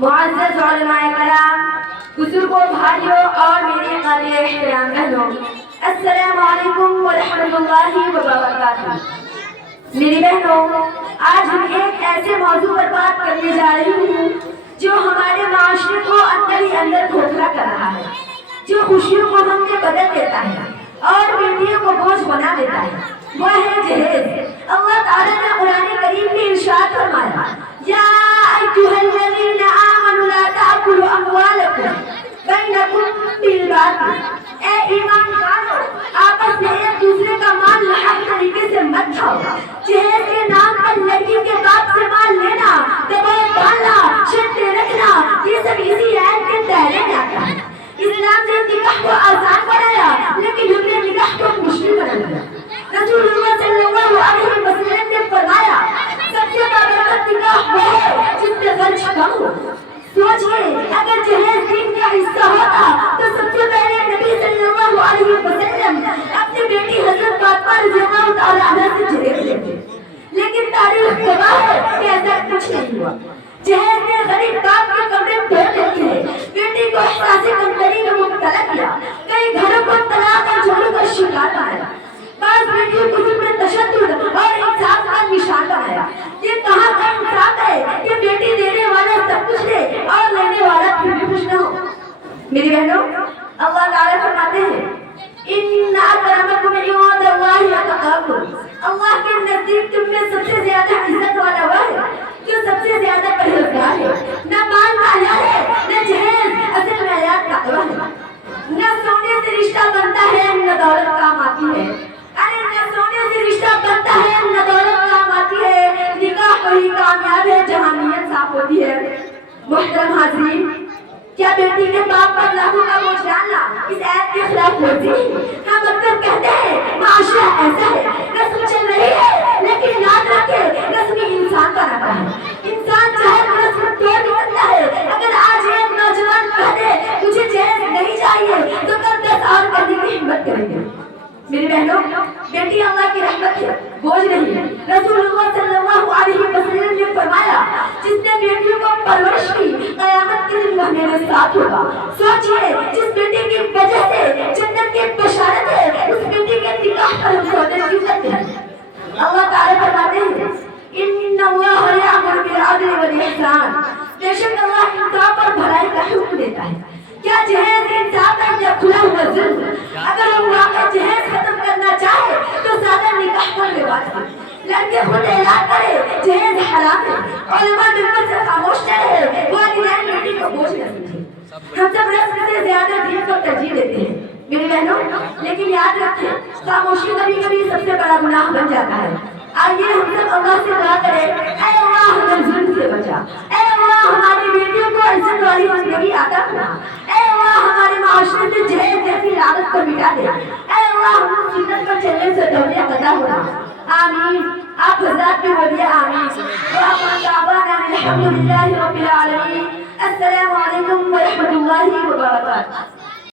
معزز علماء کرام، بزرگوں، بھائیوں اور میرے قابل احترام بہنوں، السلام علیکم ورحمۃ اللہ وبرکاتہ۔ میری بہنوں، آج ہم ایک ایسے موضوع پر بات کرنے جا رہی ہوں جو ہمارے معاشرے کو اندر ہی اندر کھوکھلا کر رہا ہے، جو خوشیوں کو غم میں بدل دیتا ہے اور بیٹیوں کو بوجھ بنا دیتا ہے، وہ ہے جہیز۔ اللہ تعالیٰ نے قرآن کریم میں ارشاد فرمایا، یا ایھا الذین آمنوا لا تأکلوا اموالکم بینکم بالباطل، اے ایمان والو، آپس میں ایک دوسرے کا مال حرام طریقے سے مت کھاؤ۔ جہیز کے نام پر لڑکی کے باپ سے مال لینا، دباؤ ڈالنا، شرطیں رکھنا، یہ سب اسی آیت کے دائرے میں آتا ہے۔ اسلام نے نکاح کو آسان بنایا لیکن ہم نے نکاح کو مشکل بنا دیا۔ رسول اللہ صلی اللہ علیہ وسلم نے فرمایا، سب سے بابرکت نکاح وہ ہے جس میں خرچ کم ہو۔ سوچئے اگر جہیز دین کا حصہ ہوتا تو سب سے پہلے نبی صلی اللہ علیہ وسلم اپنی بیٹی حضرت فاطمہ رضی اللہ تعالیٰ عنہا سے جہیز لیتے، لیکن تاریخ گواہ ہے کہ ایسا کچھ نہیں ہوا۔ جہیز نے غریب باپ کے کمرے میں پھیر دیتی ہے، بیٹی کو احساس کمتری میں مبتلا کیا، کئی گھروں کو طلاق اور جھگڑوں کا شکار بنایا، بعض بیٹیوں کو ظلم میں تشدد اور انصاف کا نشان بنایا۔ یہ کہاں کا انصاف ہے کہ بیٹی دینے والا سب کچھ دے اور لینے والا پھر بھی خوش نہ ہو؟ میری بہنوں، اللہ تعالیٰ فرماتے ہیں، ان اکرمکم عند اللہ اتقاکم، اللہ کے نزدیک تم میں سب سے زیادہ عزت والا وہ ہے جو سب سے زیادہ پرہیزگار ہے۔ نہ مال معیار ہے، نہ جہیز اصل معیار تقویٰ ہے۔ نہ سونے سے رشتہ بنتا ہے نہ دولت کام آتی ہے، ارے نہ سونے سے رشتہ بنتا ہے نہ دولت کام آتی ہے، نکاح وہی کامیاب ہے جہاں نیت صاف ہوتی ہے۔ محترم حاضرین، کیا بیٹی کے باپ پر لاکھوں کا بوجھ ڈالنا اس آیت کے خلاف ورزی ہے؟ ہم اکثر کہتے ہیں معاشرہ ایسا ہے، رسم چل رہی ہے، لیکن یاد رکھیں رسم انسان بناتا ہے، انسان چاہے تو رسم توڑ سکتا ہے۔ اگر آج ایک نوجوان کہہ دے مجھے جہیز نہیں چاہیے تو کل 10 اور کرنے کی ہمت کریں گے۔ میری بہنوں، بیٹی اللہ کی رحمت ہے، بوجھ نہیں ہے۔ رسول اللہ صلی اللہ علیہ وسلم نے فرمایا، جس نے بیٹیوں کو پرورش کی قیامت کے دن وہ میرے ساتھ ہوگا۔ سوچئے جس بیٹی کی وجہ سے جنت کی بشارت ہے، اس بیٹی کے نکاح پر ہم سونے کی ضرورت ہے۔ اللہ تعالیٰ فرماتے ہیں، ان اللہ یأمر بالعدل والاحسان، بے شک اللہ انصاف اور بھلائی کا حکم دیتا ہے۔ کیا جہیز انصاف ہے یا کھلا ہوا ظلم؟ اگر ہم واقعی جہیز ختم کرنا چاہے تو سادہ نکاح پر رواج ہے، لڑکے خود اعلان کرے جہیز حرام ہے، علماء ممبر سے خاموش نہ رہے، والدین بیٹی کو بوجھ نہ سمجھے۔ ہم سب رسم سے زیادہ دین کو ترجیح دیتے ہیں میری بہنوں، لیکن یاد رکھیں خاموشی کبھی کبھی سب سے بڑا گناہ بن جاتا ہے۔ آئیے ہم سب اللہ سے دعا کریں، اے اللہ ہمیں ظلم سے بچا، اے اللہ ہماری بیٹیوں کو عزت والی زندگی عطا فرما، اے اللہ ہمارے معاشرے سے جہیز جیسی لعنت کو مٹا دے، اے اللہ ہم سنت پر چلنے سے توفیق عطا فرما۔ آمین۔ آپ حضرات بھی بولیے آمین۔ وآخر دعوانا الحمد للہ رب العالمین۔ السلام علیکم ورحمۃ اللہ وبرکاتہ۔